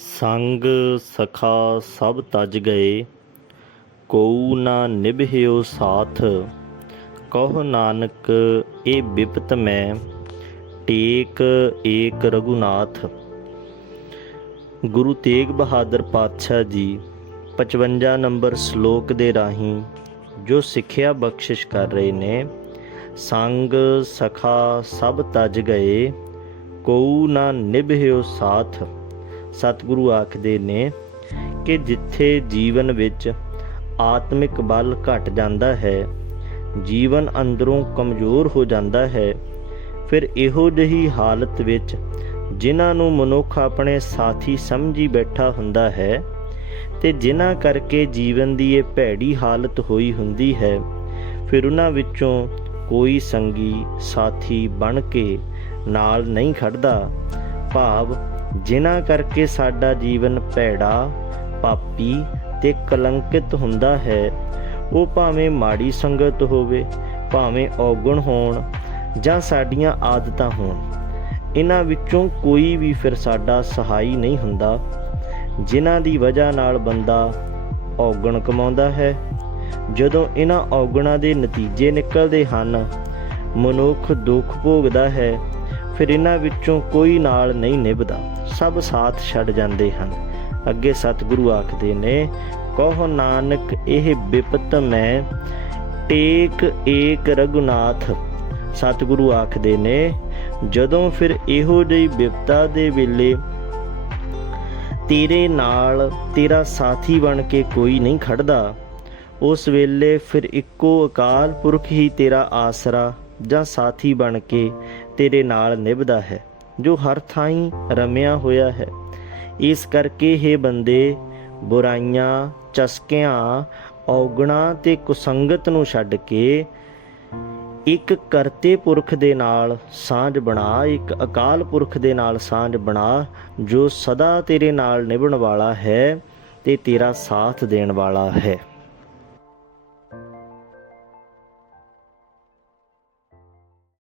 ਸੰਗ ਸਖਾ ਸਭ ਤਜ ਗਏ, ਕਉ ਨਾ ਨਿਭਿਓ ਸਾਥ, ਕਹੋ ਨਾਨਕ ਇਹ ਬਿਪਤ ਮੈਂ, ਟੇਕ ਏਕ ਰਘੁਨਾਥ। ਗੁਰੂ ਤੇਗ ਬਹਾਦਰ ਪਾਤਸ਼ਾਹ ਜੀ 55 ਨੰਬਰ ਸ਼ਲੋਕ ਦੇ ਰਾਹੀਂ ਜੋ ਸਿੱਖਿਆ ਬਖਸ਼ਿਸ਼ ਕਰ ਰਹੇ ਨੇ, ਸੰਗ ਸਖਾ ਸਭ ਤਜ ਗਏ, ਕਉ ਨਾ ਨਿਭਿਓ ਸਾਥ। ਸਤਿਗੁਰੂ ਆਖਦੇ ਨੇ ਕਿ ਜਿੱਥੇ ਜੀਵਨ ਵਿੱਚ ਆਤਮਿਕ ਬਲ ਘਟ ਜਾਂਦਾ ਹੈ, ਜੀਵਨ ਅੰਦਰੋਂ ਕਮਜ਼ੋਰ ਹੋ ਜਾਂਦਾ ਹੈ, ਫਿਰ ਇਹੋ ਜਿਹੀ ਹਾਲਤ ਵਿੱਚ ਜਿਨ੍ਹਾਂ ਨੂੰ ਮਨੁੱਖ ਆਪਣੇ ਸਾਥੀ ਸਮਝੀ ਬੈਠਾ ਹੁੰਦਾ ਹੈ ਤੇ ਜਿਨ੍ਹਾਂ ਕਰਕੇ ਜੀਵਨ ਦੀ ਇਹ ਭੈੜੀ ਹਾਲਤ ਹੋਈ ਹੁੰਦੀ ਹੈ, ਫਿਰ ਉਹਨਾਂ ਵਿੱਚੋਂ ਕੋਈ ਸੰਗੀ ਸਾਥੀ ਬਣ ਕੇ ਨਾਲ ਨਹੀਂ ਖੜਦਾ। ਭਾਵ ਜਿਨ੍ਹਾਂ ਕਰਕੇ ਸਾਡਾ ਜੀਵਨ ਭੈੜਾ, ਪਾਪੀ ਤੇ ਕਲੰਕਿਤ ਹੁੰਦਾ ਹੈ, ਉਹ ਭਾਵੇਂ ਮਾੜੀ ਸੰਗਤ ਹੋਵੇ, ਭਾਵੇਂ ਔਗਣ ਹੋਣ ਜਾਂ ਸਾਡੀਆਂ ਆਦਤਾਂ ਹੋਣ ਇਹਨਾਂ ਵਿੱਚੋਂ ਕੋਈ ਵੀ ਫਿਰ ਸਾਡਾ ਸਹਾਈ ਨਹੀਂ ਹੁੰਦਾ, ਜਿਨ੍ਹਾਂ ਦੀ ਵਜ੍ਹਾ ਨਾਲ ਬੰਦਾ ਔਗਣ ਕਮਾਉਂਦਾ ਹੈ। ਜਦੋਂ ਇਹਨਾਂ ਔਗਣਾਂ ਦੇ ਨਤੀਜੇ ਨਿਕਲਦੇ ਹਨ, ਮਨੁੱਖ ਦੁੱਖ ਭੋਗਦਾ ਹੈ ਫਿਰ ਇਹਨਾਂ ਵਿੱਚੋਂ ਕੋਈ ਨਾਲ ਨਹੀਂ ਨਿਭਦਾ। ਸਭ ਸਾਥ ਛੱਡ ਜਾਂਦੇ ਹਨ। ਅੱਗੇ ਸਤਿਗੁਰੂ ਆਖਦੇ ਨੇ, ਕਹੋ ਨਾਨਕ, ਇਹ ਬਿਪਤ ਮੈਂ, ਟੇਕ ਏਕ ਰਘੁਨਾਥ। ਸਤਿਗੁਰੂ ਆਖਦੇ ਨੇ, ਜਦੋਂ ਫਿਰ ਇਹੋ ਜਿਹੀ ਬਿਪਤਾ ਦੇ ਵੇਲੇ ਤੇਰੇ ਨਾਲ ਤੇਰਾ ਸਾਥੀ ਬਣ ਕੇ ਕੋਈ ਨਹੀਂ ਖੜਦਾ, ਉਸ ਵੇਲੇ ਫਿਰ ਇੱਕੋ ਅਕਾਲ ਪੁਰਖ ਹੀ ਤੇਰਾ ਆਸਰਾ ਜਾਂ ਸਾਥੀ ਬਣ ਕੇ ਤੇਰੇ ਨਾਲ ਨਿਭਦਾ ਹੈ, ਜੋ ਹਰ ਥਾਈਂ ਰਮਿਆ ਹੋਇਆ ਹੈ। ਇਸ ਕਰਕੇ ਇਹ ਬੰਦੇ, ਬੁਰਾਈਆਂ, ਚਸਕਿਆਂ, ਔਗਣਾ ਤੇ ਕੁਸੰਗਤ ਨੂੰ ਛੱਡ ਕੇ ਇੱਕ ਕਰਤੇ ਪੁਰਖ ਦੇ ਨਾਲ ਸਾਂਝ ਬਣਾ, ਇੱਕ ਅਕਾਲ ਪੁਰਖ ਦੇ ਨਾਲ ਸਾਂਝ ਬਣਾ, ਜੋ ਸਦਾ ਤੇਰੇ ਨਾਲ ਨਿਭਣ ਵਾਲਾ ਹੈ ਤੇ ਤੇਰਾ ਸਾਥ ਦੇਣ ਵਾਲਾ ਹੈ।